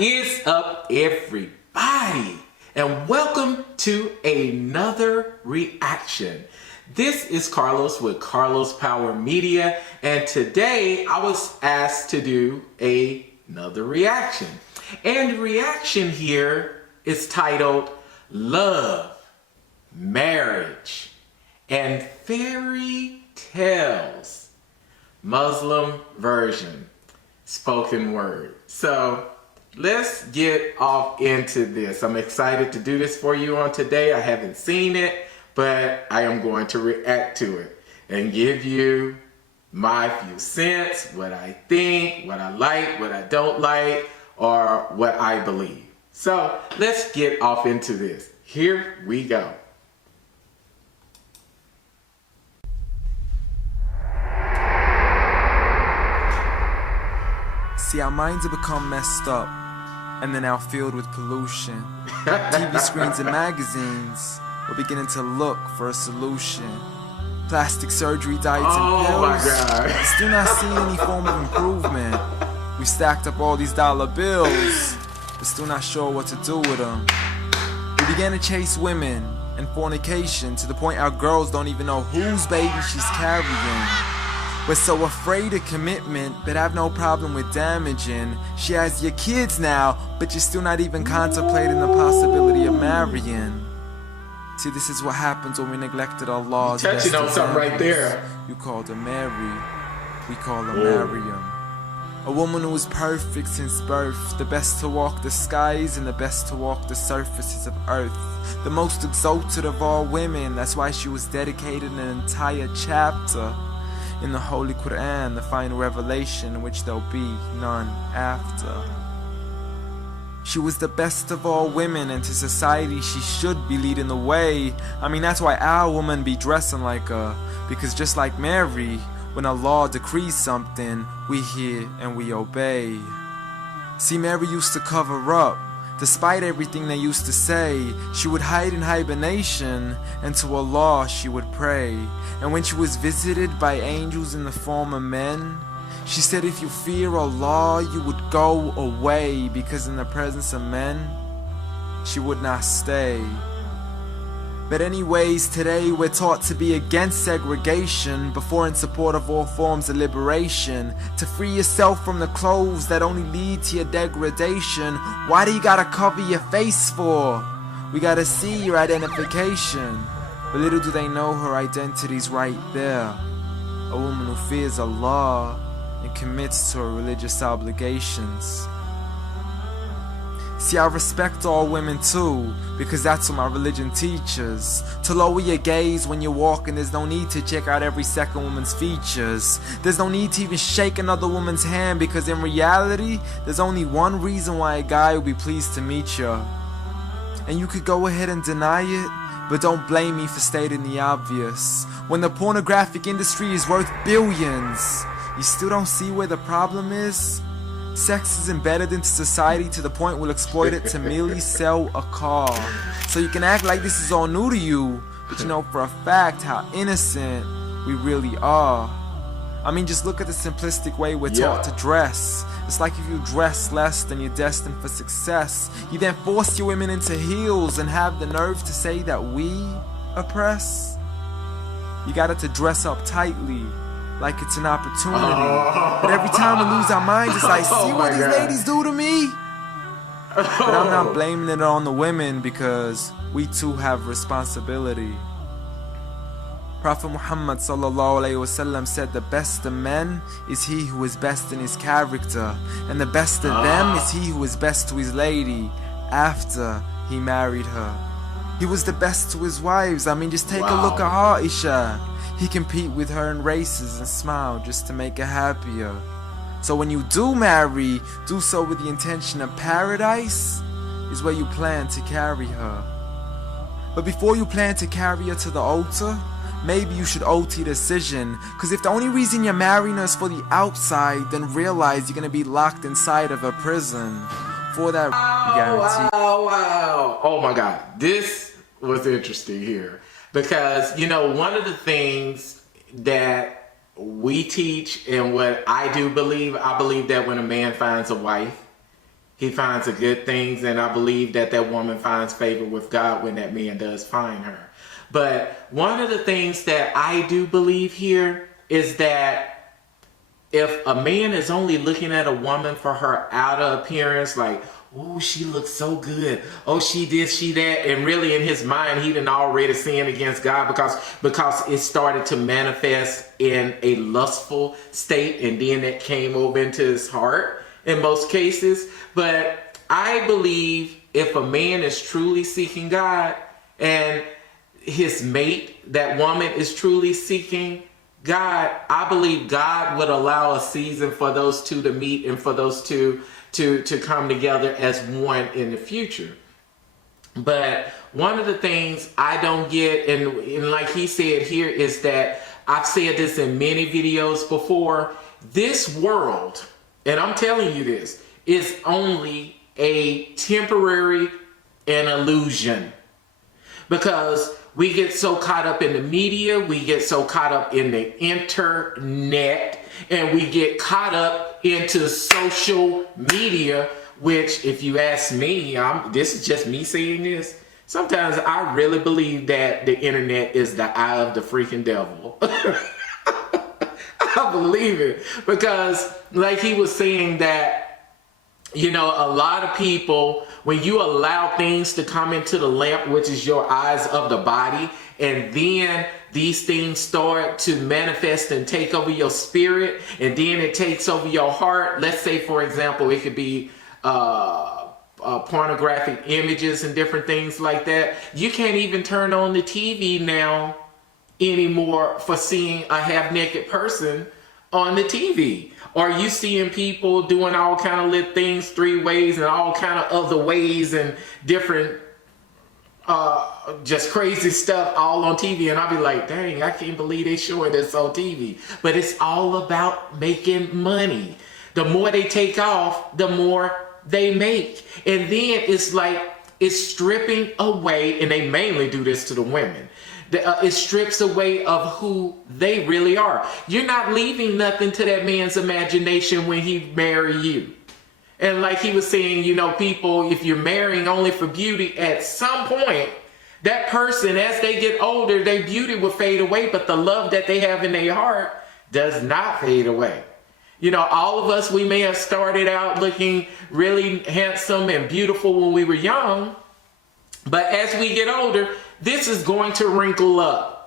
What is up, everybody? And welcome to another reaction. This is Carlos with Carlos Power Media, and today I was asked to do another reaction. And the reaction here is titled Love, Marriage, and Fairy Tales, Muslim version, spoken word. So let's get off into this. I'm excited to do this for you on today. I haven't seen it, but I am going to react to it and give you my few cents, what I think, what I like, what I don't like, or what I believe. So let's get off into this. Here we go. See, our minds have become messed up, and they're now filled with pollution. TV screens and magazines, we're beginning to look for a solution. Plastic surgery, diets, and pills, my God. still not seeing any form of improvement. We've stacked up all these dollar bills, but still not sure what to do with them. We began to chase women and fornication to the point our girls don't even know whose baby she's carrying. We're so afraid of commitment, but have no problem with damaging. She has your kids now, but you're still not even contemplating the possibility of marrying. See, this is what happens when we neglected our laws. You're touching on something right there. You called her Mary, we call her Mariam. A woman who was perfect since birth, the best to walk the skies and the best to walk the surfaces of earth. The most exalted of all women, that's why she was dedicated an entire chapter in the Holy Quran, the final revelation in which there'll be none after. She was the best of all women, and to society she should be leading the way. I mean, that's why our women be dressing like her, because just like Mary, when a law decrees something, we hear and we obey. See, Mary used to cover up. Despite everything they used to say, she would hide in hibernation, and to Allah she would pray. And when she was visited by angels in the form of men, she said, if you fear Allah, you would go away, because in the presence of men, she would not stay. But anyways, today we're taught to be against segregation, before in support of all forms of liberation. To free yourself from the clothes that only lead to your degradation. Why do you gotta cover your face for? We gotta see your identification. But little do they know her identity's right there. A woman who fears Allah and commits to her religious obligations. See, I respect all women too, because that's what my religion teaches. To lower your gaze when you're walking, there's no need to check out every second woman's features. There's no need to even shake another woman's hand, because in reality, there's only one reason why a guy would be pleased to meet you. And you could go ahead and deny it, but don't blame me for stating the obvious. When the pornographic industry is worth billions, you still don't see where the problem is? Sex is embedded into society to the point we'll exploit it to merely sell a car. So you can act like this is all new to you, but you know for a fact how innocent we really are. I mean, just look at the simplistic way we're taught to dress. It's like if you dress less, then you're destined for success. You then force your women into heels and have the nerve to say that we oppress. You got it to dress up tightly, like it's an opportunity. But every time we lose our minds, it's like, see what these ladies do to me? But I'm not blaming it on the women, because we too have responsibility. Prophet Muhammad ﷺ said, the best of men is he who is best in his character, and the best of them is he who is best to his lady after he married her. He was the best to his wives. I mean, just take a look at Aisha. He compete with her in races and smile just to make her happier. So when you do marry, do so with the intention of paradise is where you plan to carry her. But before you plan to carry her to the altar, maybe you should OT decision. Cause if the only reason you're marrying her is for the outside, then realize you're gonna be locked inside of a prison. For that, you guarantee. Wow. Oh my God. This was interesting here. Because, you know, one of the things that we teach and what I do believe, I believe that when a man finds a wife, he finds the good things, and I believe that that woman finds favor with God when that man does find her. But one of the things that I do believe here is that if a man is only looking at a woman for her outer appearance, like, oh, she looks so good, oh, she this, she that, and really in his mind he done already sinned against God because it started to manifest in a lustful state, and then it came over into his heart in most cases. But I believe if a man is truly seeking God and his mate, that woman, is truly seeking God, I believe God would allow a season for those two to meet and for those two to come together as one in the future. But one of the things I don't get, and like he said here, is that I've said this in many videos before, this world, and I'm telling you this, is only a temporary an illusion. Because we get so caught up in the media, we get so caught up in the internet, and we get caught up into social media, which, if you ask me, this is just me saying this, sometimes I really believe that the internet is the eye of the freaking devil. I believe it, because like he was saying that, you know, a lot of people, when you allow things to come into the lamp, which is your eyes of the body, and then these things start to manifest and take over your spirit, and then it takes over your heart. Let's say, for example, it could be pornographic images and different things like that. You can't even turn on the TV now anymore for seeing a half-naked person on the TV. Or you seeing people doing all kind of lit things 3 ways and all kind of other ways and different just crazy stuff all on TV, and I'll be like, dang, I can't believe they showing this on TV. But it's all about making money. The more they take off, the more they make. And then it's like, it's stripping away, and they mainly do this to the women. It strips away of who they really are. You're not leaving nothing to that man's imagination when he marry you. And like he was saying, you know, people, if you're marrying only for beauty, at some point, that person, as they get older, their beauty will fade away, but the love that they have in their heart does not fade away. You know, all of us, we may have started out looking really handsome and beautiful when we were young, but as we get older, this is going to wrinkle up.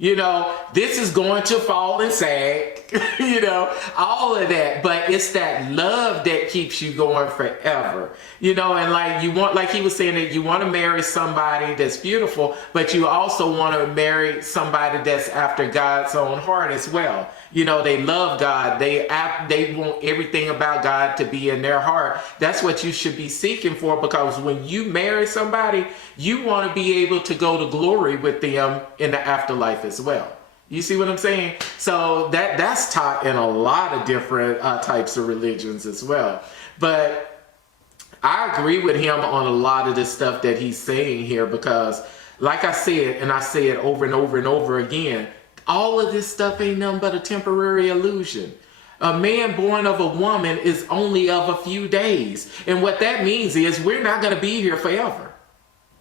You know, this is going to fall and sag, you know, all of that. But it's that love that keeps you going forever, you know, and like you want, like he was saying, that you want to marry somebody that's beautiful, but you also want to marry somebody that's after God's own heart as well. You know, they love God. They want everything about God to be in their heart. That's what you should be seeking for, because when you marry somebody, you want to be able to go to glory with them in the afterlife as well. You see what I'm saying? So that's taught in a lot of different types of religions as well. But I agree with him on a lot of the stuff that he's saying here, because like I said, and I say it over and over and over again, all of this stuff ain't nothing but a temporary illusion. A man born of a woman is only of a few days. And what that means is we're not going to be here forever.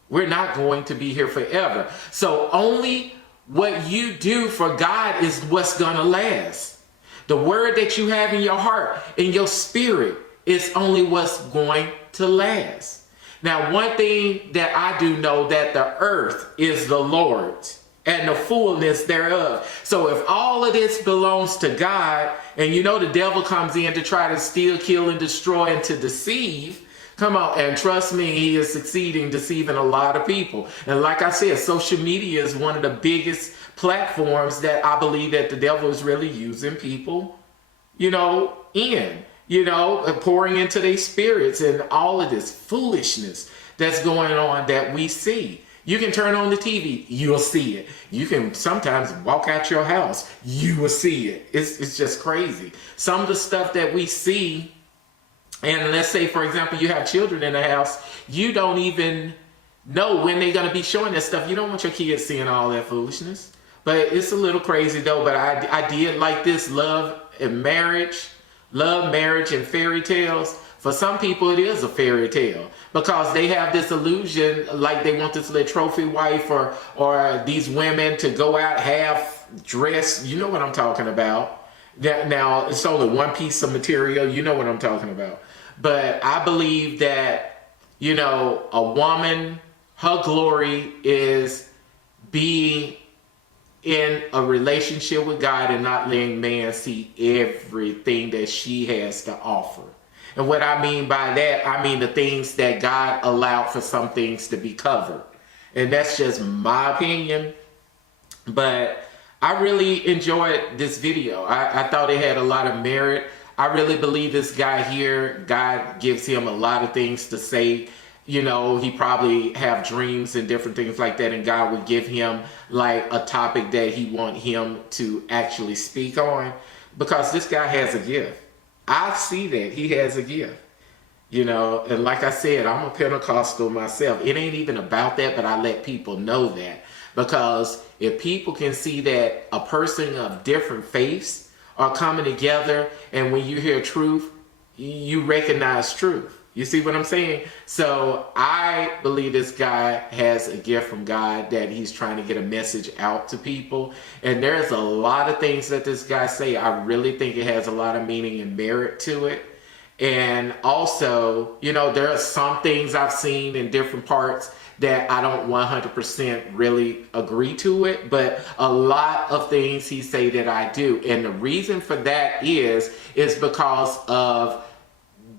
We're not going to be here forever. So only what you do for God is what's going to last. The word that you have in your heart, in your spirit, is only what's going to last. Now, one thing that I do know, that the earth is the Lord's and the fullness thereof. So if all of this belongs to God, and you know the devil comes in to try to steal, kill, and destroy, and to deceive, come on, and trust me, he is succeeding, deceiving a lot of people. And like I said, social media is one of the biggest platforms that I believe that the devil is really using people, you know, pouring into their spirits, and all of this foolishness that's going on that we see. You can turn on the TV, you'll see it. You can sometimes walk out your house, you will see it. It's just crazy. Some of the stuff that we see, and let's say, for example, you have children in the house, you don't even know when they're going to be showing that stuff. You don't want your kids seeing all that foolishness. But it's a little crazy though. But I did like this love, marriage, and fairy tales. For some people, it is a fairy tale because they have this illusion, like they want this little trophy wife or these women to go out half dressed. You know what I'm talking about. Now, it's only one piece of material. You know what I'm talking about. But I believe that, you know, a woman, her glory is being in a relationship with God and not letting man see everything that she has to offer. And what I mean by that, I mean the things that God allowed for some things to be covered. And that's just my opinion. But I really enjoyed this video. I thought it had a lot of merit. I really believe this guy here, God gives him a lot of things to say. You know, he probably have dreams and different things like that, and God would give him like a topic that he want him to actually speak on, because this guy has a gift. I see that he has a gift, you know, and like I said, I'm a Pentecostal myself. It ain't even about that, but I let people know that, because if people can see that a person of different faiths are coming together, and when you hear truth, you recognize truth. You see what I'm saying? So I believe this guy has a gift from God, that he's trying to get a message out to people. And there's a lot of things that this guy say. I really think it has a lot of meaning and merit to it. And also, you know, there are some things I've seen in different parts that I don't 100% really agree to it, but a lot of things he say that I do. And the reason for that is because of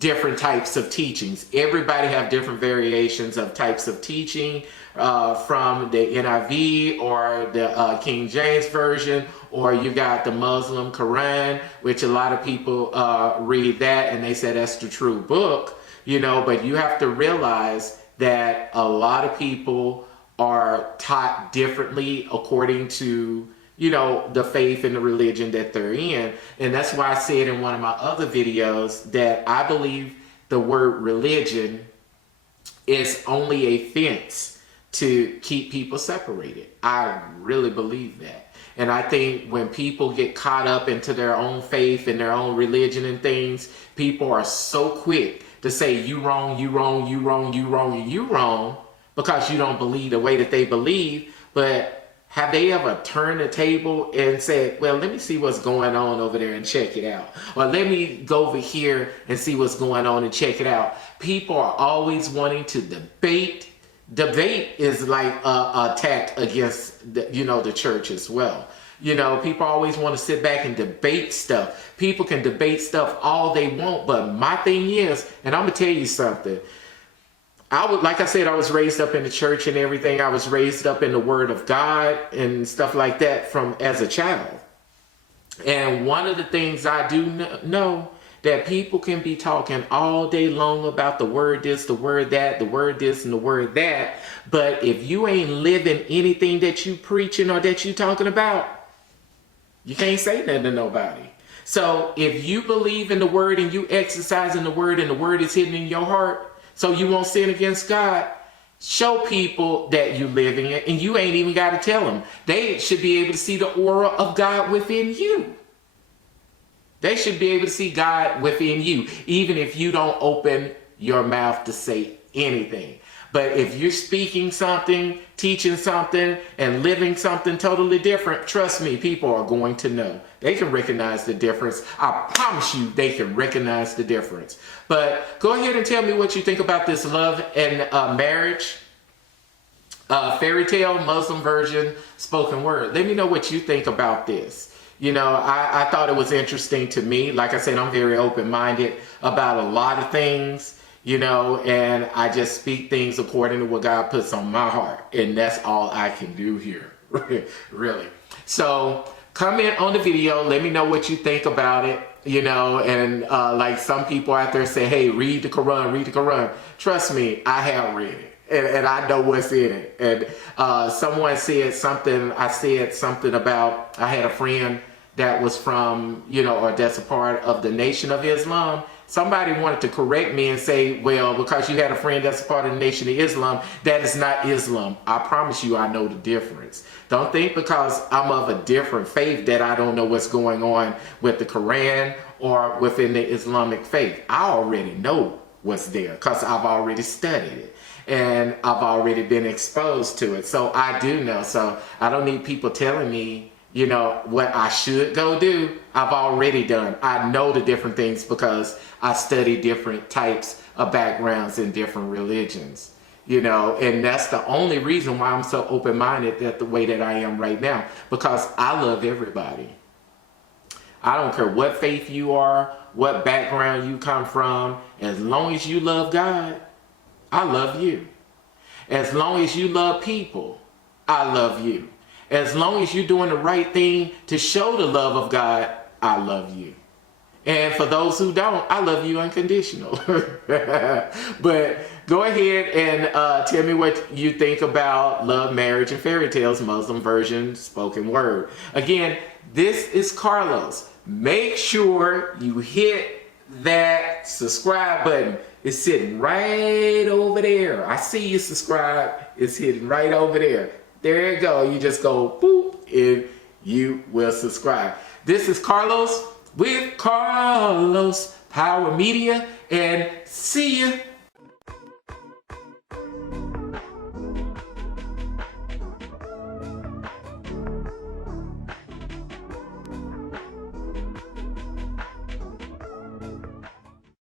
different types of teachings. Everybody have different variations of types of teaching, from the NIV or the King James Version, or you got the Muslim Quran, which a lot of people read that and they say that's the true book, you know, but you have to realize that a lot of people are taught differently according to, you know, the faith and the religion that they're in. And that's why I said in one of my other videos that I believe the word religion is only a fence to keep people separated. I really believe that. And I think when people get caught up into their own faith and their own religion and things, people are so quick to say you wrong, you wrong, you wrong, you wrong, and you wrong, because you don't believe the way that they believe. But have they ever turned the table and said, well, let me see what's going on over there and check it out? Or let me go over here and see what's going on and check it out. People are always wanting to debate. Debate is like an attack against the, you know, the church as well. You know, people always want to sit back and debate stuff. People can debate stuff all they want, but my thing is, and I'm going to tell you something, like I said, I was raised up in the church and everything. I was raised up in the Word of God and stuff like that from as a child. And one of the things I do know, that people can be talking all day long about the word this, the word that, the word this, and the word that. But if you ain't living anything that you preaching or that you talking about, you can't say nothing to nobody. So if you believe in the word and you exercise in the word and the word is hidden in your heart, so you won't sin against God, show people that you live in it, and you ain't even got to tell them. They should be able to see the aura of God within you. They should be able to see God within you, even if you don't open your mouth to say anything. But if you're speaking something, teaching something, and living something totally different, trust me, people are going to know. They can recognize the difference. I promise you they can recognize the difference. But go ahead and tell me what you think about this love and marriage fairy tale Muslim version spoken word. Let me know what you think about this. You know, I thought it was interesting to me. Like I said, I'm very open-minded about a lot of things. You know, and I just speak things according to what God puts on my heart. And that's all I can do here, really. So comment on the video. Let me know what you think about it, you know. And like some people out there say, hey, read the Quran, read the Quran. Trust me, I have read it. And I know what's in it. And someone said something, I said something about, I had a friend that was from, you know, or that's a part of the Nation of Islam. Somebody wanted to correct me and say, well, because you had a friend that's a part of the Nation of Islam, that is not Islam. I promise you I know the difference. Don't think because I'm of a different faith that I don't know what's going on with the Quran or within the Islamic faith. I already know what's there because I've already studied it. And I've already been exposed to it. So I do know. So I don't need people telling me, you know, what I should go do. I've already done. I know the different things because I study different types of backgrounds in different religions. You know, and that's the only reason why I'm so open-minded that the way that I am right now. Because I love everybody. I don't care what faith you are, what background you come from. As long as you love God, I love you. As long as you love people, I love you. As long as you're doing the right thing to show the love of God, I love you. And for those who don't, I love you unconditional. But go ahead and tell me what you think about Love, Marriage, and Fairy Tales, Muslim version, spoken word. Again, this is Carlos. Make sure you hit that subscribe button. It's sitting right over there. I see you subscribe. It's hidden right over there. There you go. You just go boop and you will subscribe. This is Carlos with Carlos Power Media, and see you